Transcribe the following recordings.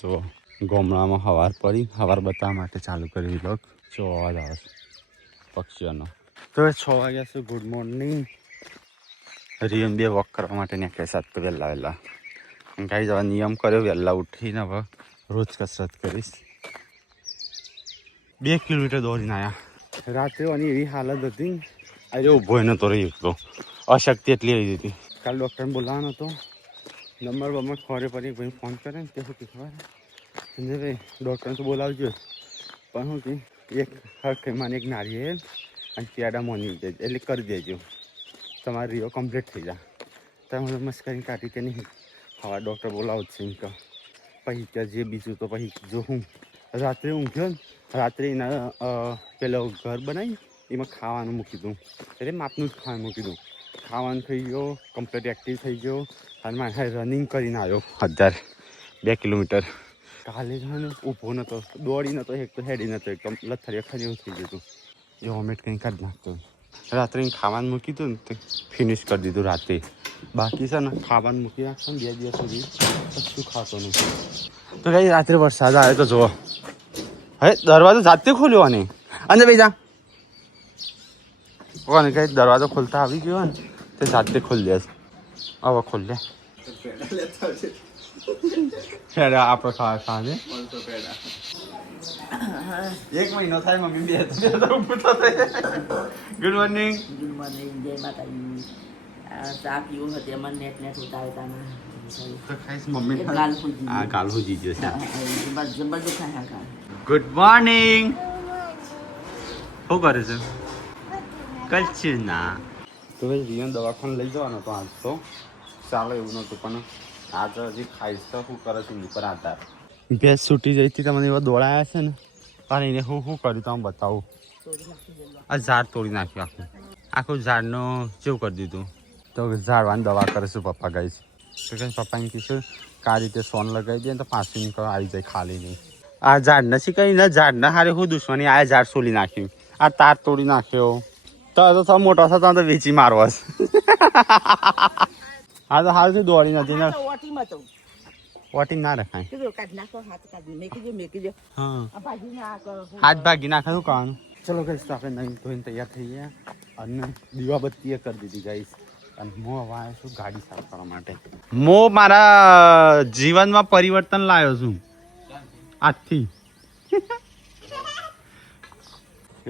જો ગામડામાં હવાર પડી હવાર બતાવવા માટે ચાલુ કરી લોક જો અવાજ આવે છે પક્ષીઓનો. તો 6 વાગ્યા છે. Good morning. રિયન બે વોક કરવા માટે નીકળે સાત તો વહેલા કાંઈ જવા નિયમ કર્યો વહેલા ઉઠીને હવે રોજ કસરત કરીશ. 2 કિલોમીટર દોડીને આવ્યા. રાત્રે અને એવી હાલત હતી આજે ઊભો નતો રહી એકલો અશક્તિ એટલી રહી હતી. કાલે ડૉક્ટરને બોલાવવાનો હતો. નંબર ખોરે પડી ભાઈ ફોન કરે ને તે શું કે ખબર સંજયભાઈ ડૉક્ટરને તો બોલાવજો પણ શું કે એક હરખેમાં એક નારિયેળ અને પેડા મોની એટલે કરી દેજો તમારે રીઓ કમ્પ્લીટ થઈ જાય. તમે મસ્કરી કાઢી કે નહીં હવે ડૉક્ટર બોલાવું જ છે એમ કહો પછી ત્યાં જે બીજું તો પછી જો હું રાત્રે ઊંઘ્યો ને રાત્રે એના પેલો ઘર બનાવી એમાં ખાવાનું મૂકી દઉં એટલે માપનું જ ખાવાનું મૂકી દઉં. ખાવાનું થઈ ગયો કમ્પ્લીટ એક્ટિવ થઈ ગયો અને મારે રનિંગ કરીને આવ્યો 2 કિલોમીટર. કાલે જ ને ઊભો નહોતો દોડી નહોતો એક તો હેડી નહોતો એકદમ લથડીયા ખરી એવું થઈ ગયું હતું. એ વોમિટ કંઈ કાઢી નાખતો. રાત્રે ખાવાનું મૂકી દઉં ને તે ફિનિશ કરી દીધું રાતે. બાકી છે ને ખાવાનું મૂકી રાખશો ને 2 દિવસ સુધી કશું ખાતો નહીં. તો કઈ રાત્રે વરસાદ આવે તો જુઓ હવે દરવાજો જાતે ખોલ્યો અને અંદર ભાઈ જા કોને કઈ દરવાજો ખોલતા આવી ગયો ને તે જાતે ખોલી દે. હવે ખોલ લે આપણે ખાવા 1 મહિનો થાય મમ્મી બે ગુડ મોર્નિંગ. Good morning. જય માતાજી. ચા પીવું હતી એમાં નેટ ઉતારતા મમ્મી કાલ હોજી જશે. જબરદસ્ત ખાય કાલ. Good morning. શું કરે છે કચ્છ ના તો ભાઈ રિયન દવાખાને લઈ જવાનો તો આજ તો ચાલો એવું નહોતું પણ આજ હજી ખાઈશ તો શું કરે છે એની પર આધાર. ભેંસ છૂટી જઈ હતી તમને એવા દોડાયા છે ને અને એને હું શું કર્યું તમે બતાવું. આ ઝાડ તોડી નાખ્યું આખું ઝાડનું કેવું કરી દીધું. તો ઝાડવાની દવા કરે છે પપ્પા ગઈ છે તો કંઈ પપ્પાને કહીશું કે આ રીતે સોન લગાવી દે તો 5 મિનિટ આવી જાય ખાલી નહીં. આ ઝાડ નથી કઈ ને ઝાડના હારે હું દુશ્મની આ ઝાડ સોલી નાખ્યું આ તાર તોડી નાખ્યો તો મોટો થતો તો વેચી મારવા હા તો હાલથી દોડી નથી ને વોટિંગ ના રખાય હાથ ભાગી નાખે શું કરવાનું. ચલો ગઈશ તો આપણે નહીં ધોઈને તૈયાર થઈ ગયા અને દીવાબત્તી કરી દીધી ગઈશ અને હું હવે આવ્યો છું ગાડી સાફ કરવા માટે. હું મારા જીવનમાં પરિવર્તન લાવ્યો છું આજથી.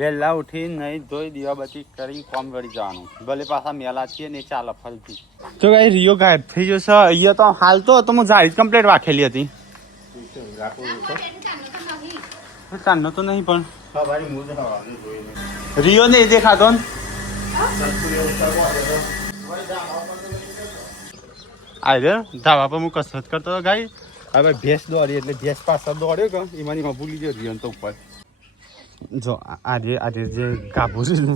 વહેલા ઉઠી નહીં ધોઈ દીવાબત્તી કરી કોમ વળી જવાનું ભલે પાછા મેલા છીએ ને ચાલો ફરીથી. તો કઈ રિયો ગાયબ થઈ જશે. અહીંયા તો હાલ તો હું જાળી કમ્પ્લીટ રાખેલી હતી કાનનો તો નહીં પણ રિયો ને દેખાતો ને આજે ધાબા પર હું કસરત કરતો હતો ગાય હવે ભેંસ દોડી એટલે ભેંસ પાછળ દોડ્યો કે એમાં ભૂલી ગયો રિયો તો ઉપર. જો આજે જે ગાભું છે ને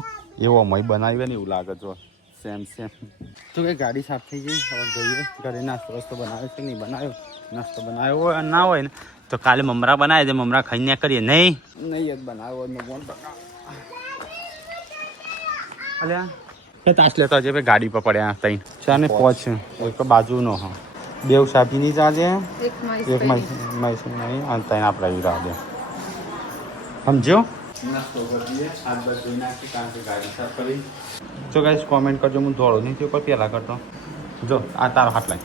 એવો અમય બનાવ્યો ને એવું લાગે જો સેમ તો કઈ ગાડી સાફ થઈ ગઈ. હવે જઈએ ઘરે નાસ્તો રસ્તો બનાવ્યો છે નહીં બનાવ્યો નાસ્તો બનાવ્યો હોય ના હોય ને તો કાલે મમરા બનાવે છે મમરા ખાઈને કરીએ નહીં જ બનાવ્યો અલ્યા તાસ લેતો હજે ગાડી પર પડ્યા તઈ ચા ને પહોંચ એક બાજુનો હા બેવ સાપી ની ચાલે એક મૈસૂર નહીં અને તઈ આપણે વિરા દે સમજો. નાસ્તો કરી દઈએ હાથ બાદ ધોઈ નાખી કારણ કે ગાડી સાફ કરી. તો ગાઈસ કોમેન્ટ કરજો હું દોડો નહીં થયો પણ પહેલાં કરતો જો આ તારો હાથ લાગ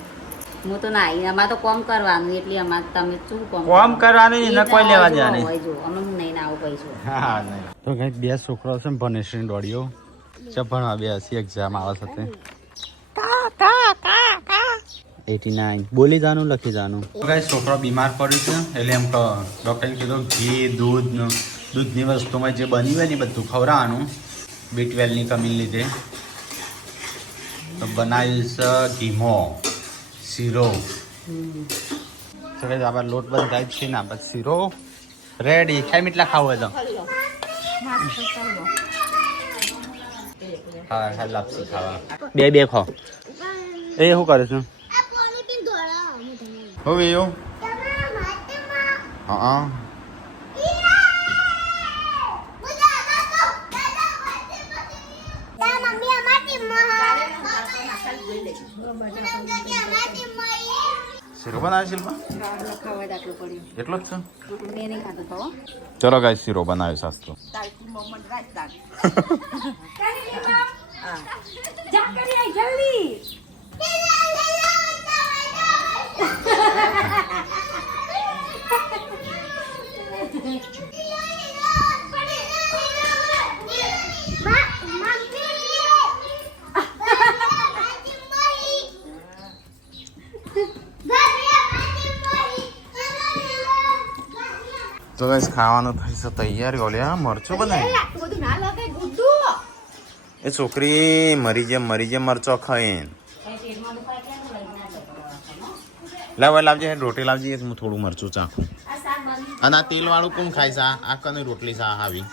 હું તો ના અમારે તો કોમ કરવાનું એટલે અમારે તમે શું કોમ કરવાનું એને કોઈ લેવા દેવા નહીં અમે હું નહીં આવું પૈસું હા નહીં. તો ગાઈસ 2 છોકરાઓ છે ને ભનેશ્રી દોડ્યો ભણવા બે હસી એક્ઝામ આવે સાથે 89 બોલી જાનું લખી જાનું. ગાઈસ છોકરો બીમાર પડ્યો છે એટલે એમ ડૉક્ટરે કીધું ઘી દૂધની વસ્તુમાં જે બની હોય ને બધું ખવડાવવાનું B12ની કમી લીધે તો બનાવીશ ઘીમો શીરો. આપણે લોટ બંધાય છે ને આપણે શીરો રેડી ખાઈ મીટલા ખાવું હોય તો હા લાપસી ખાવા બે ખો. એ શું કરે છે હવે એવું હા શીરો બનાવે શિલ્પા ખાવા દાખલો પડ્યો એટલો જ છે મેં નહીં ખાતો તો ચલો ગાય શીરો બનાવ્યો સાસ્તો તારથી મોહમ્મદ રાજદાન જા કરી આઈ જલ્દી તો ગાઈસ ખાવાનું થઈ છે તૈયારી ઓલ્યા મરચો બનાવી બધું ના લાગે ગુડ્ડુ એ છોકરી મરી જેમ મરચો ખાઈને પેટમાં દુખાય કેમ લઈ ના લાવ લાવજે રોટી લાવજે એક હું થોડું મરચું ચાખું આ શાક બની અને આ તેલ વાળું કોણ ખાય છે આ કને રોટલી સા આવી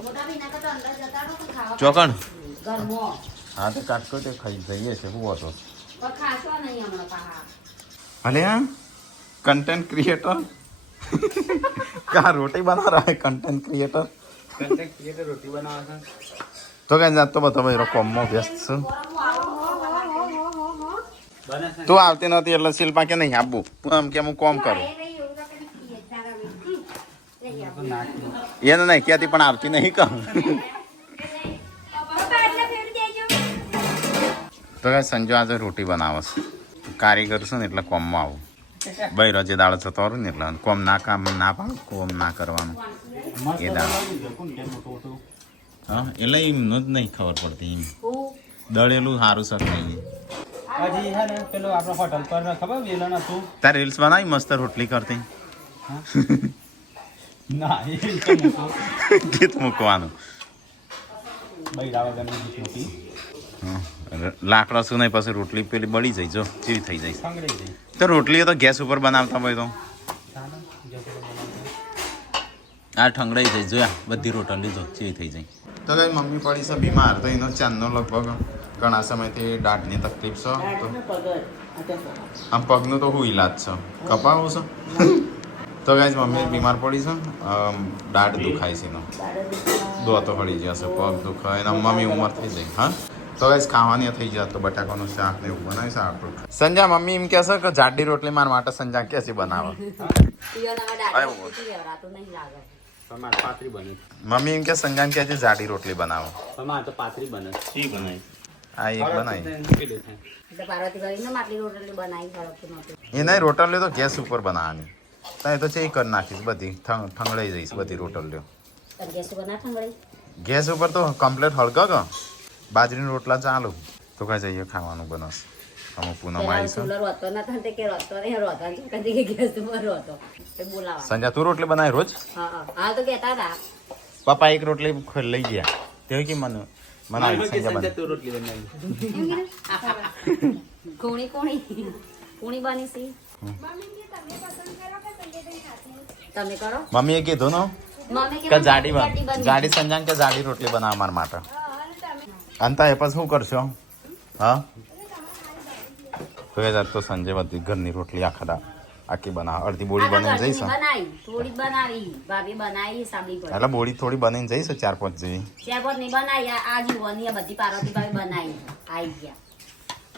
મોટા બી ના તો અંદર જતા રહો તો ખાવા ચોકણ ગરમો હા તો કાટકો તે ખાઈ જઈએ છે શું હતો પણ ખાશો નહીં હમણાં પાહા અલે હા कंटेंट क्रिएटर क्या रोटी बना रहा है कंटेंट क्रिएटर રોટી બનાવે છે तो क्या जात तो बताओ मेरा कॉम में व्यस्त છું બને છે તું આવતી નથી એટલે શિલ્પા કે નહીં આપવું એમ કે હું કોમ કરું એને નહીં ક્યાંથી પણ આવતી નહીં કહું તો કઈ સંજો આજે રોટી બનાવે છે કારીગર છું ને એટલે કોમમાં આવું ભાઈ રજે દાળ જતો રહું ને એટલે કોમ ના કામ ના પાડું કોમ ના કરવાનું એ દાળ હા એટલે એમનું જ નહીં ખબર પડતી એમ દળેલું સારું સર નહીં હજી હે ને પેલો આપણો હોટલ પર ખબર વેલા નતું તાર રીલ્સ બનાવી મસ્ત રોટલી કરતી ના એ તો મૂકો ગીત મૂકવાનું બૈરા વગરની ગીત મૂકી હા, લાકડા શું નહીં પછી રોટલી પેલી બળી જાય જો કેવી થઈ જાય સંગડી દઈ તો રોટલીઓ તો ગેસ ઉપર બનાવતા હોય તો ચાલો જશે આ ઠંગડાઈ જાય જોયા બધી રોટલી જો કેવી થઈ જાય તો કઈ મમ્મી પડી છે બીમાર તો એનો ચાંદનો લગભગ ઘણા સમયથી દાઢની તકલીફ છે તો આમ પગનું તો હું ઈલાજ છે કપાવું છે તો ગાઈઝ મમ્મી બીમાર પડી છે દાઢ દુખાય છે એનો દોતો પડી જશે પગ દુખાય અને મમ્મી ઉંમર થઈ જાય હા તો ગાઈઝ ખાવાની થઈ જાય તો બટાકાનું શાક ને એવું બનાવી શાક સંજા મમ્મી એમ કહે છે કે જાડી રોટલી મારા માટે સંજા કેસી બનાવે તમારે પાતરી બને મમ્મી એમ કે સંજાન કે છે જાડી રોટલી બનાવો તમારે તો પાતરી બને શી બનાવી આ એક બનાવી મૂકી દે છે પાર્વતી ને માટલી રોટલી બનાવી ફરકતું નહોતું એ નહીં રોટલીઓ તો ગેસ ઉપર બનાવવાની તો એ તો ચેક કરી નાખીશ બધી ઠંગડાઈ જઈશ બધી રોટલીઓ ગેસ ઉપર ના ઠંગડી ગેસ ઉપર તો કમ્પ્લીટ હળગા કે બાજરીના રોટલા ચાલુ તો કઈ જઈએ ખાવાનું બનાસ અમે પૂનમ આવી છે ચૂલો રોતો ના થાય કે રોતો નહીં રોતો કદી કે ગેસ ઉપર રોતો તે બોલાવા સંજા તું રોટલી બનાવી રોજ હા હા હાલ તો કહેતા હતા પપ્પા એક રોટલી લઈ ગયા તે કે મને બનાવી સંજા બને તું રોટલી બનાવી કોણી કોણી કોણી બની છે તમે કરો મમ્મીએ કીધું નો મમ્મી કે જાડી સંજાન કે જાડી રોટલી બનાવવા મારા માટે અંતા એ પછી શું કરશો હા તો એ જાત તો સંજય બધી ઘરની રોટલી આખી બનાવ અડધી બોડી બનીને જઈશ બનાવી થોડી બનાવી ભાભી બનાવી સાબડી પર એટલે બોડી થોડી બનીને જઈશ 4-5 જેવી ચાપોત ની બનાવી આ જીવવાની આ બધી પાર્વતી ભાભી બનાવી આઈ ગયા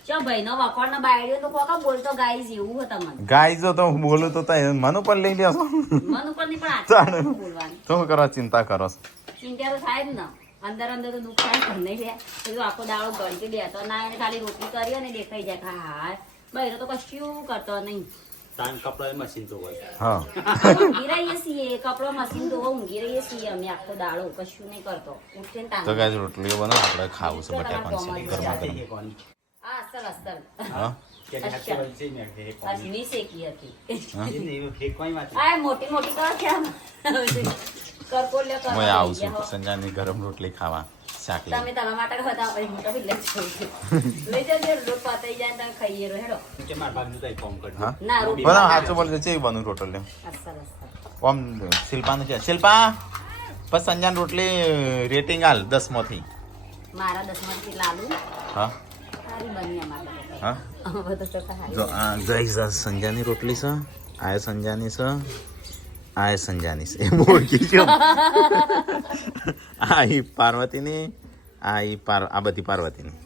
ચો ભાઈ નો વખોડ નો બાયડ્યો તો કોકા બોલતો ગાઈ જેવું હતા મને ગાય જો તો હું બોલું તો મન ઉપર લઈ લેશો મન ઉપર ની પણ આ બોલવાની તો કરો ચિંતા કરો ચિંતા તો થાય જ ને અંદર અંદર તો દુઃખ થાય પણ નહીં લે તો આખો દાડો ગળતી બેતો ના એને ખાલી રોટલી કરી અને દેખાઈ જાય હા ભાઈ તો કશું કરતો નહીં તાન કપડા મશીન તો હોય હા ઊંઘી રહીએ છીએ કપડો મશીન તો ઊંઘી રહીએ છીએ અમે આખો દાડો કશું નહીં કરતો ઉઠીને તો ગાય રોટલીઓ બનાવ આપણે ખાવું છે બટાકાની શાક ગરમા ગરમ હા અસલ અસલ હા કે હાથે વળશે ને કે અજમી શેકી હતી એ કોઈ વાત આ મોટી મોટી કર કેમ કરકોલ્યો કર હું આવું છું સંજાની ગરમ રોટલી ખાવા શાક લઈ તમે તમારા માટે હતા પછી મોટો બી લઈ જજો રોટ પાતાઈ જાય તમે ખાઈએ રહેડો કે માર ભાગનું તો કોમ કરી હા ના રોટી બધા સાચું બોલજો છે બનું રોટલી અસલ અસલ આમ શિલ્પાનું છે શિલ્પા બસ સંજાન રોટલી રેટિંગ હાલ 10 માંથી મારા 10 માંથી લાલુ હા સારી બની અમારે હા બધું તો ખાય જો આ ગઈ સંજાની રોટલી છે આ સંજાની છે આ સંજાની છે એ મોરકી છે આ ઈ પાર્વતીની આ બધી પાર્વતીની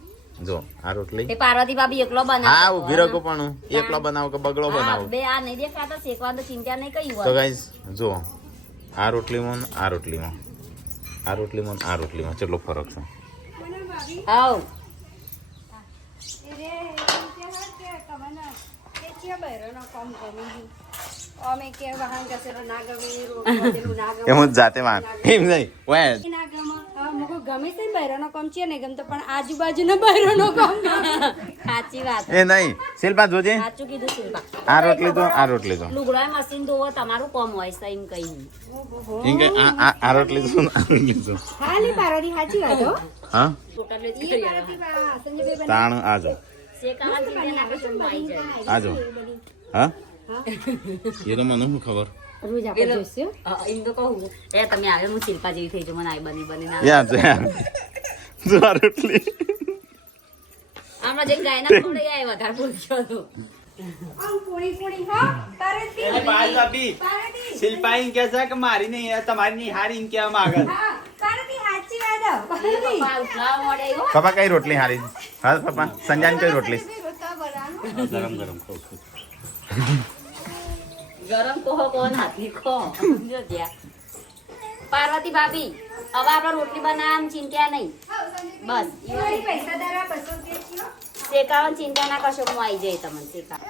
જો આ રોટલી એ પાર્વતી ભાભી એકલો હા બનાવે ઉભી રહો પણ એકલો બનાવો કે બગડો બનાવો બે આ નહીં દેખાતા શેકવા તો ચિંતા નહીં કઈ તો હોય ગાઈસ જો આ રોટલીમાં ને આ રોટલીમાં આ રોટલીમાં ને આ રોટલીમાં કેટલો ફરક છે આવ એમ જ જાતે માં એમ નહીં ઓય ગમે છે ને બહેરાનો કામ છે ને ગમતો પણ આજુબાજુનો બહેરાનો કામ સાચી વાત એ નહીં શિલ્પા જોજે સાચું કીધું શિલ્પા આ રોટલી તો લુગડા મશીન ધોવો તમારું કોમ હોય છે એમ કઈ એમ કે આ રોટલી તો આ રોટલી તો ખાલી પાર્વતી સાચી વાત હો હા સંજયભાઈ તાણ આજો શેકાવા ચીંધ્યા નાખે તો આવી જાય આજો હા એ તો મને શું ખબર રોજ આપણે જોઈશું એમ તો કહું એ તમે આવે હું શિલ્પા જેવી થઈ જાઉં મને આવી બની બની ના યાર જો આ રોટલી આમાં જે ગાયના ખોડે આવે વધારે પૂછ્યો તો આમ પૂરી પૂરી હો પાર્વતી શિલ્પાઈ કે છે કે મારી નહીં તમારી નહીં હારી કેવા માંગે હા પાર્વતી સાચી વાત હો પાર્વતી પપ્પા ઉઠલાવા મળે આવ્યો પપ્પા કઈ રોટલી હારી હા પપ્પા સંજાન કઈ રોટલી ગરમ ગરમ ખાઉં છું ગરમ કોહો કોણ હાથી ખો જો ત્યાં પાર્વતી ભાભી હવે આપણે રોટલી બનાવવાની ચિંતા નહીં બસ પૈસા દારા 200 રૂપિયા શેકાવાની ચિંતા ના કરશો હું આવી જાય તમને શેકા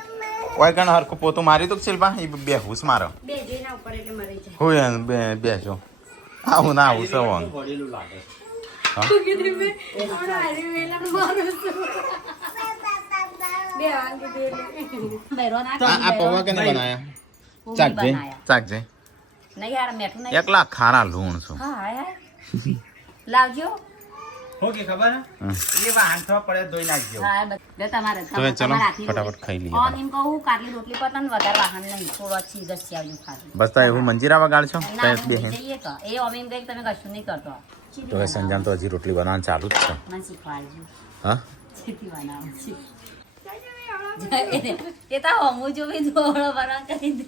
ઓય કણ હરકો પોતું મારી તો શિલ્પા એ બે હુસ મારો બે જોઈના ઉપર એટલે મરી જાય હોય બેસો આવું ના આવું સવાન વળેલું લાગે કીધું બે હમણાં હારી વેલાનું મારું છું બે વાંગી દે બેરો ના આ પૌવા કેને બનાયા ચાકજે ચાકજે નહીં યાર મેઠું નહીં એકલા ખારા લૂણ છું હા યાર લાવજો ઓકે ખબર એ વાહન થવા પડે ધોઈ નાખજો હા બે તમારે તો ચલો તમારે આખી ફટાફટ ખાઈ લઈએ ઓન એમ કહું કાટલી રોટલી પર તને વધારે વાહન નહીં થોડો ચીજ જ આવજો ખાલી બસ તો એવું મંજીરા વગાડ છો ના બે હું જઈએ તો એ ઓમ એમ કહે તમે કશું નહીં કરતો તો હવે સંજાન તો હજી રોટલી બનાવવાનું ચાલુ જ છે મને શીખવાડજો હા ચીટી બનાવું છું એ તો હમું જો બી થોડો બના કરી દે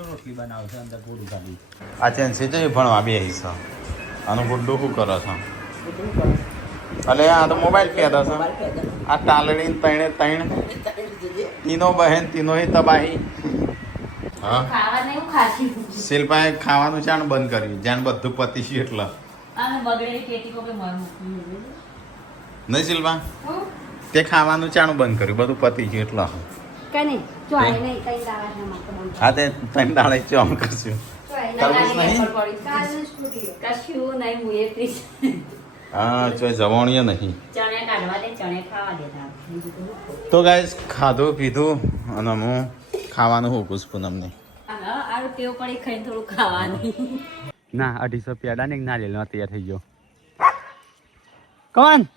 રોટલી બનાવે છે અંદર પૂરું કાઢી આ ચેન્સી તો ભણવા બે છે આનું ગુડ્ડું શું કરો છો અલે આ તો મોબાઈલ ફેરવે છે આ ટાલડી તણે તણ તીનો બહેન તીનો તબાહી હા ખાવા નહીં હું ખાતી શિલ્પાએ ખાવાનું ચાણ બંધ કર્યું જાણ બધું પતી એટલે અને બગડેલી પેટી કોપે મરું નહીં શિલ્પા તે ખાવાનું ચાણું બંધ કર્યું બધું પતી ગયું એટલે કને જો આય નહીં કઈ દાવા છે માત્ર બોલ હા તે ત્રણ દાડે ચોમ કરશું તરબૂચ નહીં કાલનું સ્કૂટી કશું નહીં હું એ પીશ હા ચોય જવાણીએ નહીં ચણે કાઢવા દે ચણે ખાવા દેતા તો ગાઈસ ખાધું પીધું અને હું ખાવાનું હું પૂનમને અને આ ટેવ પડી ખાઈને થોડું ખાવાની ના 250 પેડા ને નારિયેલ તૈયાર થઈ ગયો કોણ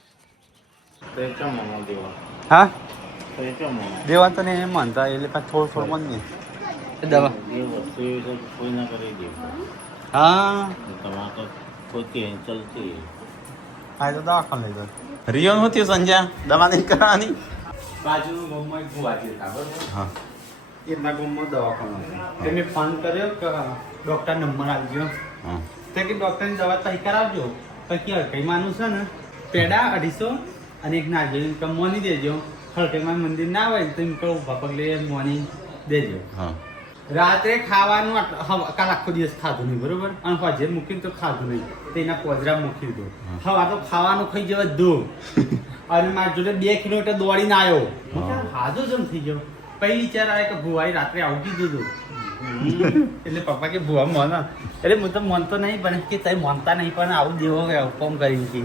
હા દેવા તો ને એમ માનતા એટલે પાછું થોડું મન નહીં દવા હા હા તો દવાખાને લઈ જાઓ રિયો શું થયું સંજ્યા દવા નહીં કરવાની બાજુનું ગામમાં એક ભુવાજી હતા બરોબર હા એમના ગામમાં દવાખાનો હતો મેં ફોન કર્યો કે ડૉક્ટર નંબર આપજો હા તો કે ડૉક્ટરની દવા તઈ કરાવજો પછી હરકઈમાનું છે ને પેડા 250 અને એક નારિયેળ કે મોની દેજો હરકઈમાં મંદિર ના હોય તો એમ કહું પગલે મોની દેજો હા રાત્રે ખાવાનું કાલ આખો દિવસ ખાધું નહીં બરોબર અને પછી મૂકીને તો ખાધું નહીં તો એના પોજરા મૂકી દીધો હવે તો ખાવાનું ખાઈ જવા દો અને મારા જોડે 2 કિલોમીટર દોડીને આવ્યો હાજો જમ થઈ ગયો પછી વિચાર આવે કે ભુવાઈ રાત્રે આવું કીધું હતું એટલે પપ્પા કે ભુવા મોન એટલે હું તો મોનતો નહીં પણ કે તઈ મોનતા નહીં પણ આવું દેવો કોમ કરી કે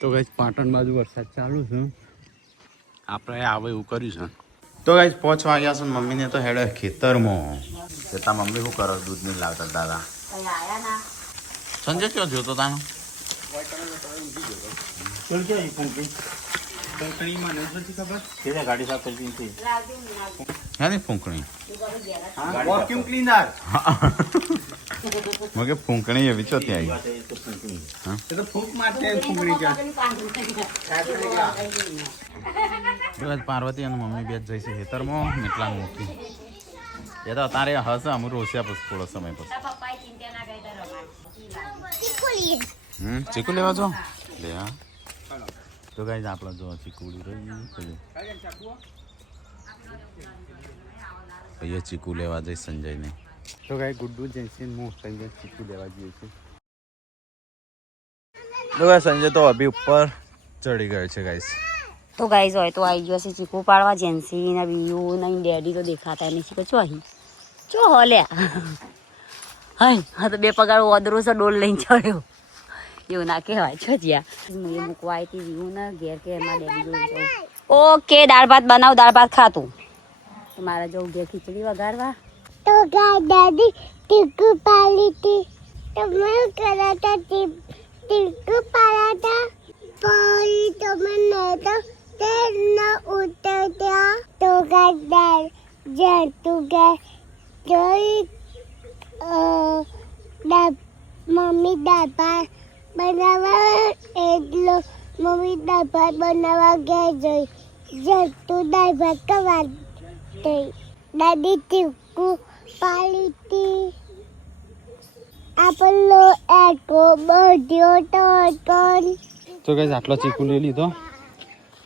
તો ગાઈસ પાટણ બાજુ વરસાદ ચાલુ છે આપણે આવે એવું કર્યું છે તો ગાઈસ 5 વાગ્યા છે મમ્મીને તો હેડે ખેતરમાં જતા મમ્મી શું કરો દૂધ નહીં લાવતા દાદા કઈ આયા ના સંજય ક્યાં જોતો તાનો ચલ કે અહીં પહોંચી કંકણીમાં નથી ખબર કેને ગાડી સાફ કરી હતી લાવજો હેની ફૂંકણી હા વેક્યુમ ક્લીનર મગે ફૂંકણી એવી ચોથી આવી એ તો ફૂંક મારતે ફૂંકણી જાય પાર્વતી અને મમ્મી બે જ જઈશે ખેતરમાં એટલા મોટી એ તો તારે હશે અમુ રોસ્યા પછી થોડો સમય પછી ચીકુ લેવા જો લે હા તો ગાઈસ આપણે જો ચીકુડી રહી અહીંયા ચીકુ લેવા જઈ સંજયને તો ગાય ગુડ્ડુ જૈસે હું સંજય ચીકુ લેવા જઈએ છીએ તો ગાઈસ સંજય તો અભી ઉપર ચડી ગયો છે ગાઈસ તો ગાઈઝ હોય તો આવી ગયો છે ચીકુ પાડવા જેન્સી ને બીયુ ને ડેડી તો દેખાતા નહીં છે ચો અહીં ચો હોલ્યા હાય હા તો બે પગાર ઓદરો છે ડોલ લઈને ચડ્યો એવું ના કહેવાય છો જ્યાં એ મૂકવા આવી હતી બીયુ ને ઘેર કે એમાં ડેડી જોઈ જાઉં ઓકે દાળ ભાત બનાવ દાળ ભાત ખાતું તો મારે જવું ઘેર ખીચડી વઘારવા તો દાદી ટીકુ પાલી હતી તો મેં કરાતા ટીકુ પાલાતા પાલી તો મને તો તેલ ઉતર્યા તો દાળ જતું જોઈ મમ્મી દાળ ભાત બનાવવા એટલો મમ્મી દાળ ભાત બનાવવા ગયા જોઈ જતું દાળ ભાત કરવા દાદી ટીકુ પાલીતી આપણો એકો બધ્યો તો તો ગાઈસ આટલો ચીકુ લઈ લીધો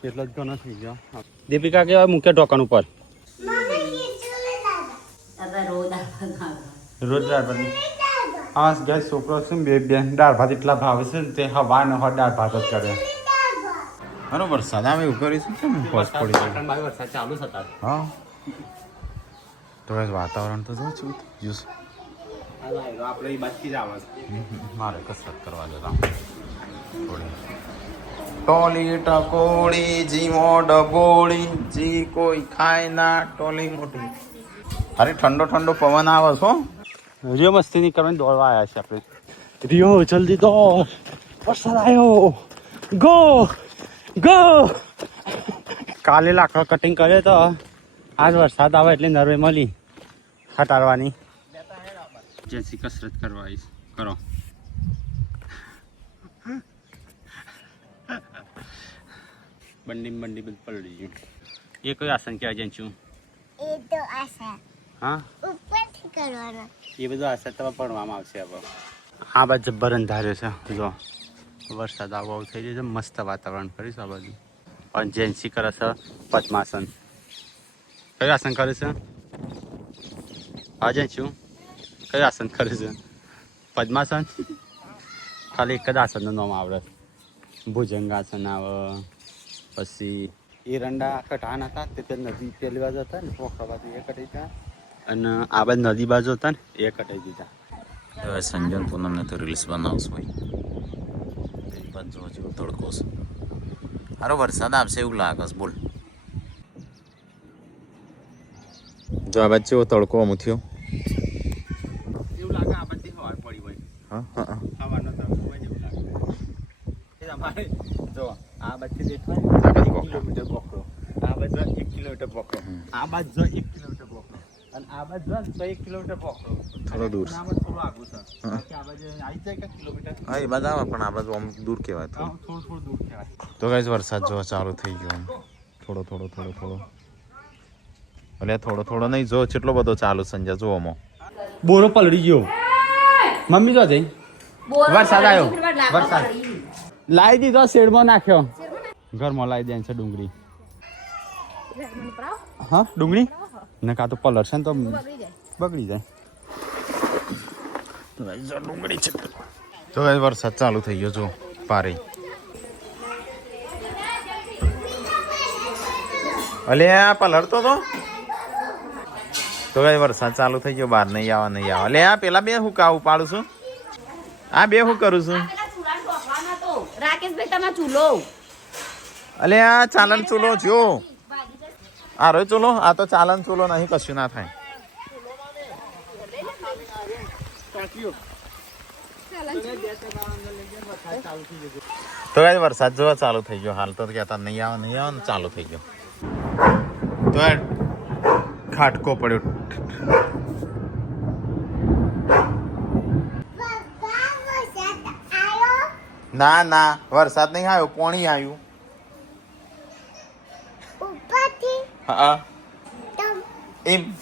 એટલો જ ઘણો થઈ ગયો દીપિકા કેવા મૂકે ટોકન ઉપર રોજ દાળ ભાત હા ગાઈસ છોકરો છે બે દાળ ભાત એટલા ભાવે છે ને તે હવા ને દાળ ભાત જ કરે બરોબર સદા મેં એવું કરીશું કેમ પોસ પડી ગઈ વરસાદ ચાલુ થતા હા તો ગાઈસ વાતાવરણ તો જો છું જ્યુસ આપણે એ બાજથી જ આવે મારે કસરત કરવા જતા થોડી ટોલી ટકોળી જીમો ડબોળી જી કોઈ ખાય ના ટોલી મોટી અરે ઠંડો ઠંડો પવન આવે છો રિયો મસ્તી નહીં કરવાની દોડવા આવ્યા છે આપણે રિયો જલ્દી દોડ વરસાદ આવ્યો ગો ગો કાલે લાકડો કટિંગ કર્યો તો આજ વરસાદ આવે એટલે નરવે મળી હટાડવાની જેસી કસરત કરવા આવીશ કરો બંડી બધું પલળી ગયું એ કોઈ આસન કહેવાય જેન છું એ તો આશા હા ઉપરથી કરવાનો એ બધું આસન તમે ભણવામાં આવશે હવે આ બાજુ જબ્બર અંધાર્યો છે જો વરસાદ આવો થઈ જાય છે મસ્ત વાતાવરણ કરીશ આ બાજુ અને જેન્સી કરે છે પદ્માસન કયું આસન કરે છે હા જેન્સી કયું આસન કરે છે પદ્માસન ખાલી એક જ આસનનું નામ આવડે ભુજંગાસન આવે પછી એરંડા કટાન હતા તે નદી પેલી બાજુ હતા ને પોખરા બાજુ એ કટાઈ ગયા અને આ બાજુ નદી બાજુ હતા ને એ કટાઈ દીધા સંજન પૂનમને તો રીલ્સ બનાવશું ભાઈ જો જેવો તડકો છે સારો વરસાદ આવશે એવું લાગે છે બોલ જો આ બાજુ જેવો તડકો અમુક થયો એવું લાગે આ બધી હવા પડી હોય હા હા હવાનો તડકો હોય એવું લાગે એ અમારે જો આ બાજુ દેખાય આ બાજુ કિલોમીટર પોખરો આ બાજુ 1 કિલોમીટર પોખરો આ બાજુ 1 કિલોમીટર પોખરો અને આ બાજુ 1 કિલોમીટર પોખરો થોડો દૂર આમાં થોડું આગું છે બાકી આ બાજુ આવી જાય કે કિલોમીટર હા એ બાજુ આવે પણ આ બાજુ આમ દૂર કહેવાય થોડું દૂર કહેવાય તો ગાઈસ વરસાદ જો ચાલુ થઈ ગયો થોડો એટલે થોડો નહીં જો કેટલો બધો ચાલુ સંજય જો આમાં બોરો પલળી ગયો મમ્મી તો જઈ વરસાદ આવ્યો વરસાદ લાવી દીધો શેડમાં નાખ્યો ઘરમાં લાવી દે છે ડુંગળી હા ડુંગળી ને કાં તો પલળ છે ને તો બગડી જાય ડુંગળી છે તો ગાઈસ વરસાદ ચાલુ થઈ ગયો જો પારે અલે આ પલળતો તો ગાઈસ વરસાદ ચાલુ થઈ ગયો બહાર નહીં આવે અલે આ પેલા બે હું કાવું પાડું છું આ બે હું કરું છું રાકેશભાઈ તમારો ચૂલો અલે આ ચાલન ચૂલો જો આ રો ચૂલો આ તો ચાલન ચૂલો નહીં કશું ના થાય તો ગાઈસ વરસાદ જોવા ચાલુ થઈ ગયો હાલ તો કહેતા નહીં આવે ને ચાલુ થઈ ગયો તો ખાટકો પડ્યો ના ના વરસાદ નહીં આવ્યો પોણી આવ્યું હા એમ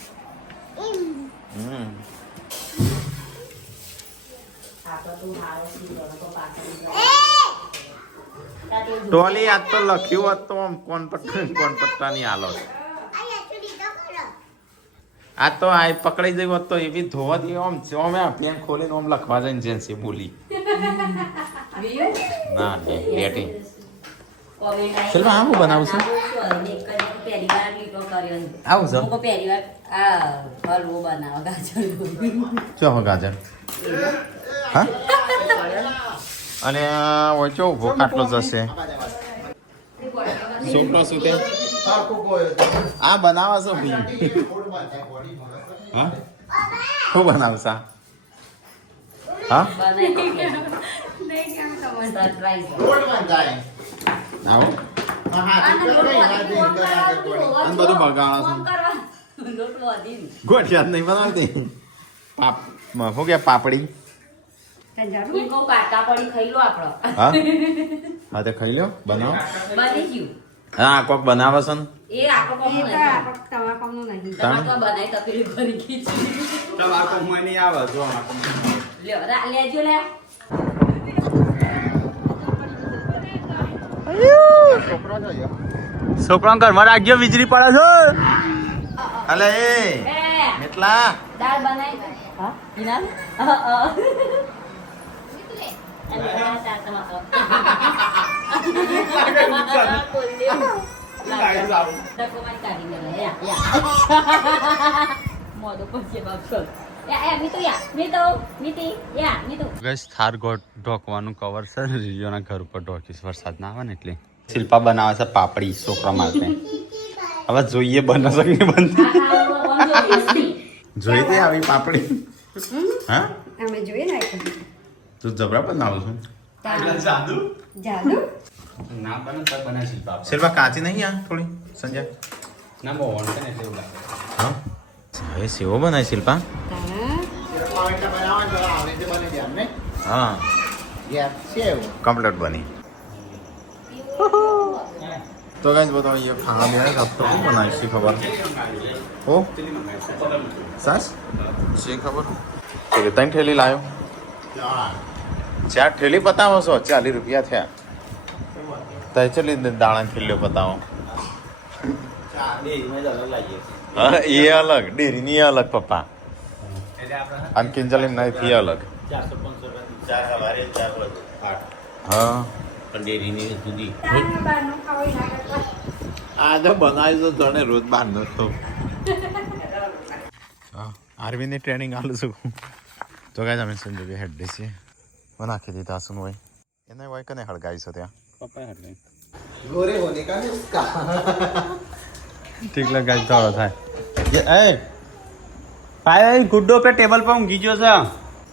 ટોલી આજ તો લખ્યું હોત તો આમ કોણ પટ્ટા ની હાલો આ તો આ પકડાઈ ગયું હોત તો એવી ધોવા દે આમ પેન ખોલીને આમ લખવા જઈને જેન્સી બોલી ના બેટી ચલવા આમ બનાવું છું આવું છે ચો ગાજર હા અને ઓછો ઉભો ખાટલો જશે છોકરો શું તે આ બનાવા છો ભી હા શું બનાવશા હા આવો અને બધું બગાડા છે ગોઠિયા નહીં બનાવતી શું કે પાપડી હા હા તે ખાઈ લો બનાવો હા કોક બનાવે છે ને છોકરા ઘરમાં રાખજો વીજળી પડે છે અલે એ એટલા થાર ઢોકવાનું કવર છે રીયોના ઘર ઉપર ઢોકીશ વરસાદ ના આવે ને એટલે શિલ્પા બનાવે છે પાપડી છોકરા માટે હવે જોઈએ બને છે કે બનતી જોઈ દે આવી પાપડી હા અમે જોઈએ ને તું જબરા બનાવું છું જાદુ ના બને તો બને શિલ્પા શિલ્પા કાચી નહીં આ થોડી સંજય ના બહુ વણ છે ને એટલે એવું લાગે હા હવે સેવો બનાય શિલ્પા હા કમ્પ્લીટ બની તો કઈ बताओ ये खाना भी है सब तो बनाई सी खबर ओ सास सी खबर तो कितनी ठेली लायो 4 ठेली बताओ 40 रुपया थे तय चली दाणा थेलियो बताओ हाँ ये अलग डेरी नहीं अलग पप्पा आणखीन चली नहीं थी अलग हाँ આજે બનાવી તો તને રોજ બહાર ન ખાવ આર્મીની ટ્રેનિંગ આલું છું તો કાંઈ અમે સંજોગે હેડ દઈશું નાખી દીધા શું હોય એને હોય કને હળગાવી છો ત્યાં પપ્પા હટલે ગોરે હોને કા ઉસકા ઠીક લગાઈ ચાલો થાય એ પાય ગુડ્ડો પે ટેબલ પર ઊંઘી ગયો છે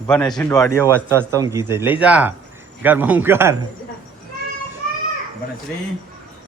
બને છે દોડીઓ વસ્તો ઊંઘી જાય લઈ જા ઘરમાં ઊંઘાર બને શ્રી